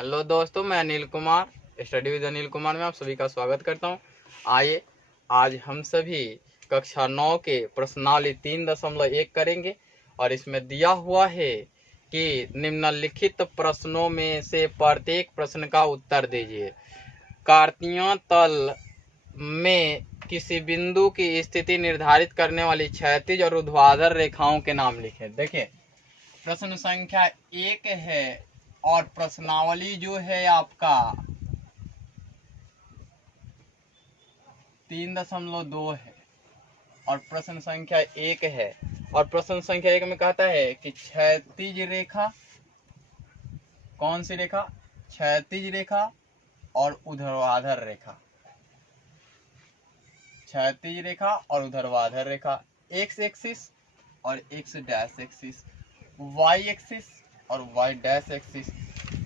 Hello दोस्तों, मैं Anil Kumar study with Anil Kumar में आप सभी का स्वागत करता हूं। आइए आज हम सभी कक्षा 9 के प्रश्नावली 3.1 करेंगे और इसमें दिया हुआ है कि निम्नलिखित प्रश्नों में से प्रत्येक प्रश्न का उत्तर दीजिए। कार्तीय तल में किसी बिंदु की स्थिति निर्धारित करने वाली क्षैतिज और ऊर्ध्वाधर रेखाओं के नाम लिखें। देखिए, प्रश्न संख्या 1 है और प्रश्नावली जो है आपका 3.2 है और प्रश्न संख्या 1 है। और प्रश्न संख्या 1 में कहता है कि क्षैतिज रेखा, कौन सी रेखा? क्षैतिज रेखा और ऊर्ध्वाधर रेखा। क्षैतिज रेखा और ऊर्ध्वाधर रेखा, एक्स एक्सिस और X dash axis, Y axis और वाई डैश एक्सिस।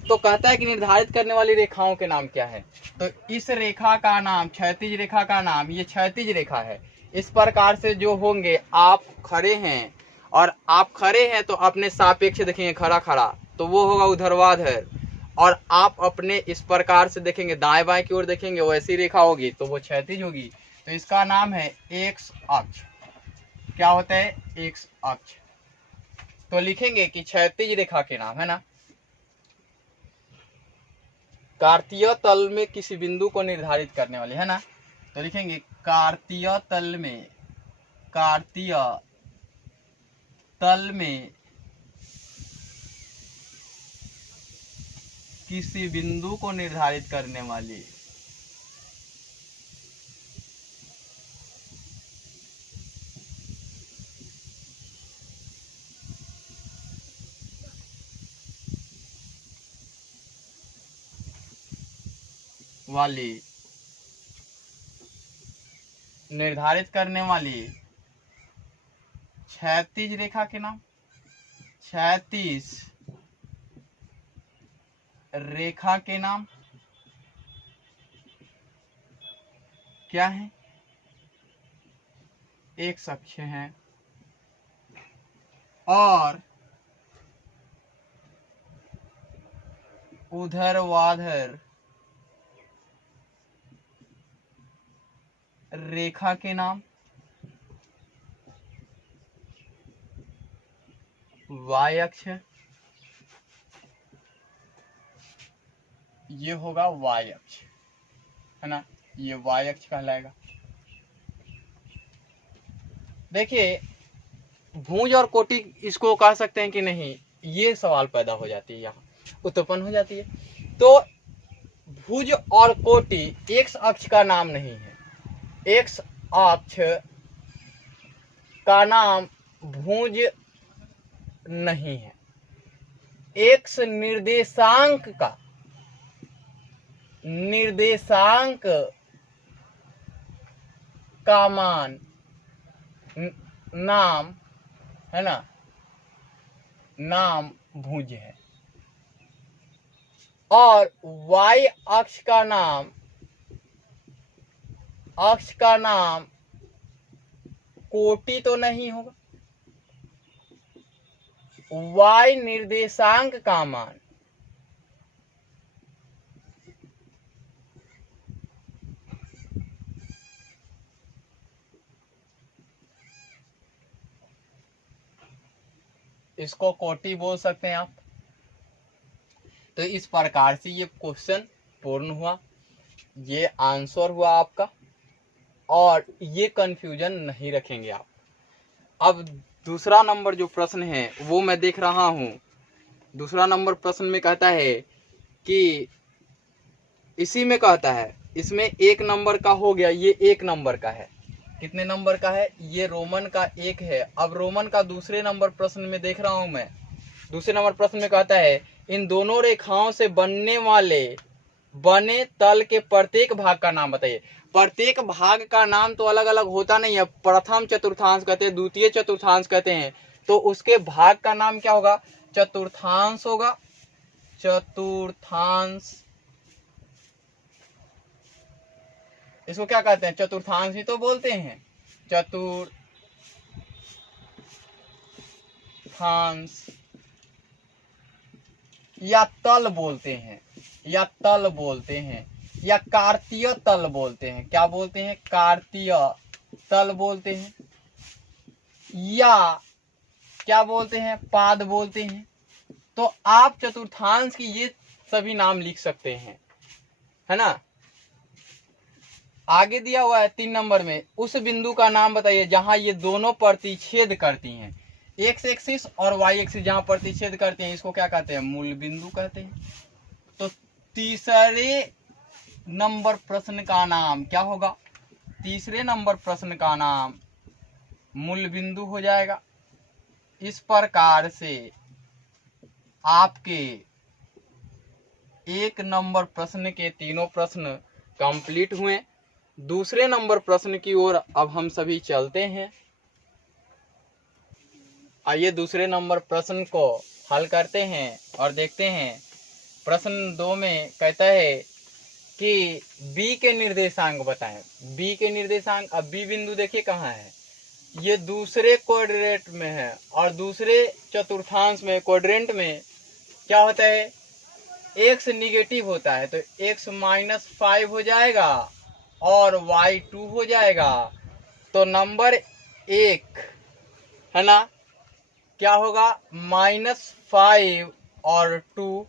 तो कहता है कि निर्धारित करने वाली रेखाओं के नाम क्या है। तो इस रेखा का नाम, क्षैतिज रेखा का नाम, ये क्षैतिज रेखा है। इस प्रकार से जो होंगे, आप खड़े हैं और आप खड़े हैं तो अपने सापेक्ष देखेंगे, खड़ा खड़ा, तो वो होगा ऊर्ध्वाधर। और आप अपने इस प्रकार से देखेंगे, दाएं बाएं की ओर देखेंगे, वैसी रेखा होगी तो वो क्षैतिज होगी। तो इसका नाम है एक्स अक्ष। क्या होता है? एक्स अक्ष। तो लिखेंगे कि क्षैतिज रेखा के नाम है ना। कार्तीय तल में किसी बिंदु को निर्धारित करने वाली है ना, तो लिखेंगे कार्तीय तल में, कार्तीय तल में किसी बिंदु को निर्धारित करने वाली क्षैतिज रेखा के नाम, क्षैतिज रेखा के नाम क्या है? एक्स अक्ष है। और ऊर्ध्वाधर रेखा के नाम वाई अक्ष। ये होगा वाई अक्ष है ना, ये वाई अक्ष कहलाएगा। देखिए, भुज और कोटि इसको कह सकते हैं कि नहीं, ये सवाल पैदा हो जाती है, यहाँ उत्पन्न हो जाती है। तो भुज और कोटि एक्स अक्ष का नाम नहीं है। एक्स अक्ष का नाम भुज नहीं है। एक्स निर्देशांक का, निर्देशांक का मान नाम है ना, नाम भुज है। और वाई अक्ष का नाम, अक्ष का नाम कोटि तो नहीं होगा। वाई निर्देशांक का मान इसको कोटि बोल सकते हैं आप। तो इस प्रकार से ये क्वेश्चन पूर्ण हुआ, ये आंसर हुआ आपका, और ये कंफ्यूजन नहीं रखेंगे आप। अब दूसरा नंबर जो प्रश्न है वो मैं देख रहा हूं। दूसरा नंबर प्रश्न में कहता है कि इसी में कहता है, इसमें 1 नंबर का हो गया, ये 1 नंबर का है। कितने नंबर का है? ये रोमन का 1 है। अब रोमन का दूसरे नंबर प्रश्न में देख रहा हूं मैं। दूसरे नंबर प्रश्न में कहता है, इन दोनों रेखाओं से बनने वाले बने तल के प्रत्येक भाग का नाम बताइए। प्रत्येक भाग का नाम तो अलग अलग होता नहीं है। प्रथम चतुर्थांश कहते हैं, द्वितीय चतुर्थांश कहते हैं, तो उसके भाग का नाम क्या होगा? चतुर्थांश होगा। चतुर्थांश, इसको क्या कहते हैं? चतुर्थांश ही तो बोलते हैं। चतुर्थांश या तल बोलते हैं। या तल बोलते हैं, या कार्तीय तल बोलते हैं। क्या बोलते हैं? कार्तीय तल बोलते हैं, या क्या बोलते हैं? पाद बोलते हैं। तो आप चतुर्थांश की ये सभी नाम लिख सकते हैं, है ना। आगे दिया हुआ है 3 नंबर में, उस बिंदु का नाम बताइए जहां ये दोनों प्रतिच्छेद करती हैं। एक्स एक्सिस और वाई एक्सिस जहां प्रतिच्छेद करती हैं, इसको क्या कहते हैं? मूल बिंदु कहते हैं। तो तीसरे नंबर प्रश्न का नाम क्या होगा? तीसरे नंबर प्रश्न का नाम मूल बिंदु हो जाएगा। इस प्रकार से आपके 1 नंबर प्रश्न के तीनों प्रश्न कंप्लीट हुए। दूसरे नंबर प्रश्न की ओर अब हम सभी चलते हैं। आइए दूसरे नंबर प्रश्न को हल करते हैं और देखते हैं। प्रश्न 2 में कहता है कि बी के निर्देशांक बताएं। बी के निर्देशांक, अब बी बिंदु देखिए कहाँ है, ये दूसरे क्वाड्रेंट में है, और दूसरे चतुर्थांश में क्वाड्रेंट में क्या होता है? x निगेटिव होता है, तो x -5 हो जाएगा और y 2 हो जाएगा। तो नंबर 1 है ना, क्या होगा? -5 और 2।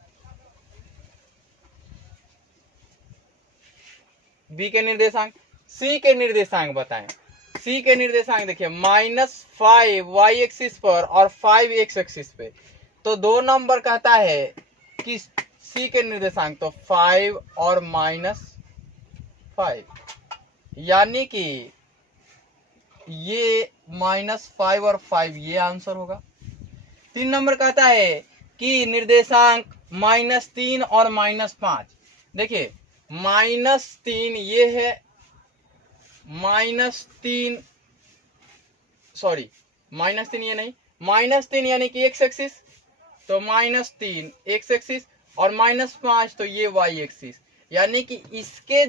बी के निर्देशांक। सी के निर्देशांक बताएं। सी के निर्देशांक देखिए, -5 वाई एक्सिस पर और 5 एक्स एक्सिस पे। तो 2 नंबर कहता है कि सी के निर्देशांक, तो 5 और -5, यानी कि ये -5 और 5 ये आंसर होगा। 3 नंबर कहता है कि निर्देशांक -3 और -5। देखिए -3 ये है, -3 सॉरी -3 ये नहीं, -3 यानी कि एक्स एक्सिस, तो -3 एक्स एक्सिस और -5 तो ये वाई एक्सिस। यानी कि इसके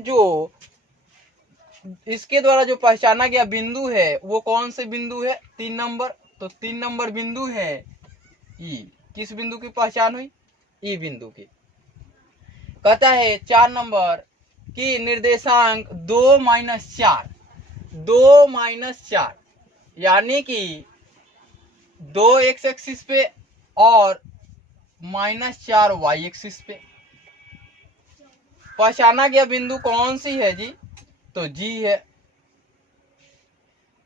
द्वारा जो पहचाना गया बिंदु है वो कौन से बिंदु है? 3 नंबर। तो 3 नंबर बिंदु है ई। किस बिंदु की पहचान हुई? ई बिंदु की। कहता है 4 नंबर कि निर्देशांक 2 -4, 2 -4 यानी कि 2 एक्स एक्सिस पे और -4 वाई एक्सिस पे पहचाना गया बिंदु कौन सी है जी? तो जी है।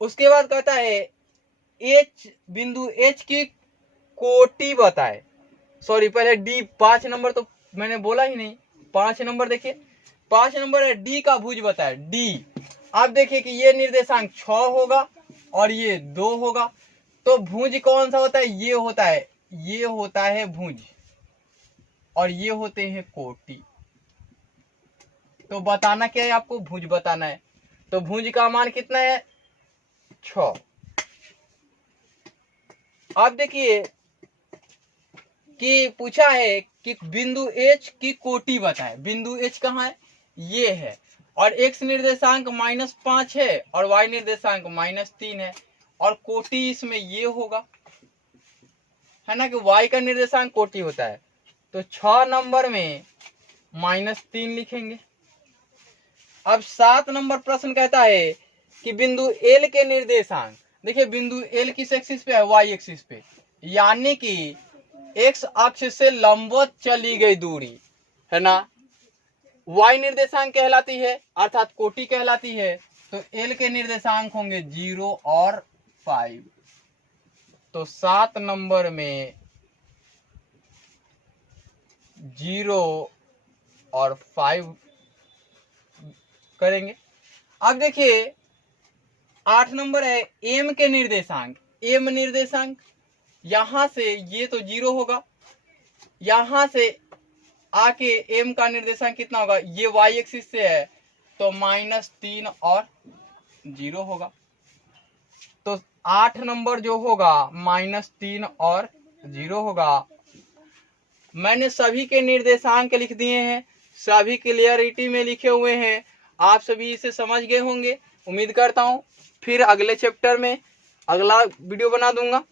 उसके बाद कहता है एच बिंदु, एच की कोटि बताए। सॉरी, पहले डी, 5 नंबर तो मैंने बोला ही नहीं। 5 नंबर देखिए, 5 नंबर है डी का भुज बताए। डी, आप देखिए कि ये निर्देशांक 6 होगा और ये 2 होगा। तो भुज कौन सा होता है? ये होता है, ये होता है भुज, और ये होते हैं कोटि। तो बताना क्या है आपको? भुज बताना है। तो भुज का मान कितना है? 6। अब देखिए कि पूछा है कि बिंदु एच की कोटि बताए। बिंदु एच कहाँ है? ये है, और एक्स निर्देशांक -5 है और वाई निर्देशांक -3 है, और कोटि इसमें ये होगा, है ना, कि वाई का निर्देशांक कोटि होता है। तो 6 नंबर में -3 लिखेंगे। अब 7 नंबर प्रश्न कहता है कि बिंदु एल के निर्देशांक। देखिए बिंदु एल किस एक्सिस पे है? वाई एक्सिस पे, यानी कि एक्स अक्ष से लंबवत चली गई दूरी, है ना, वाई निर्देशांक कहलाती है, अर्थात कोटि कहलाती है। तो एल के निर्देशांक होंगे 0 और 5। तो 7 नंबर में 0 और 5 करेंगे। अब देखिए 8 नंबर है एम के निर्देशांक। एम निर्देशांक, यहां से ये तो 0 होगा, यहां से आके एम का निर्देशांक कितना होगा? ये वाई एक्सिस से है, तो -3 और 0 होगा। तो 8 नंबर जो होगा -3 और 0 होगा। मैंने सभी के निर्देशांक लिख दिए हैं, सभी क्लियरिटी में लिखे हुए हैं। आप सभी इसे समझ गए होंगे, उम्मीद करता हूं। फिर अगले चैप्टर में अगला वीडियो बना दूंगा।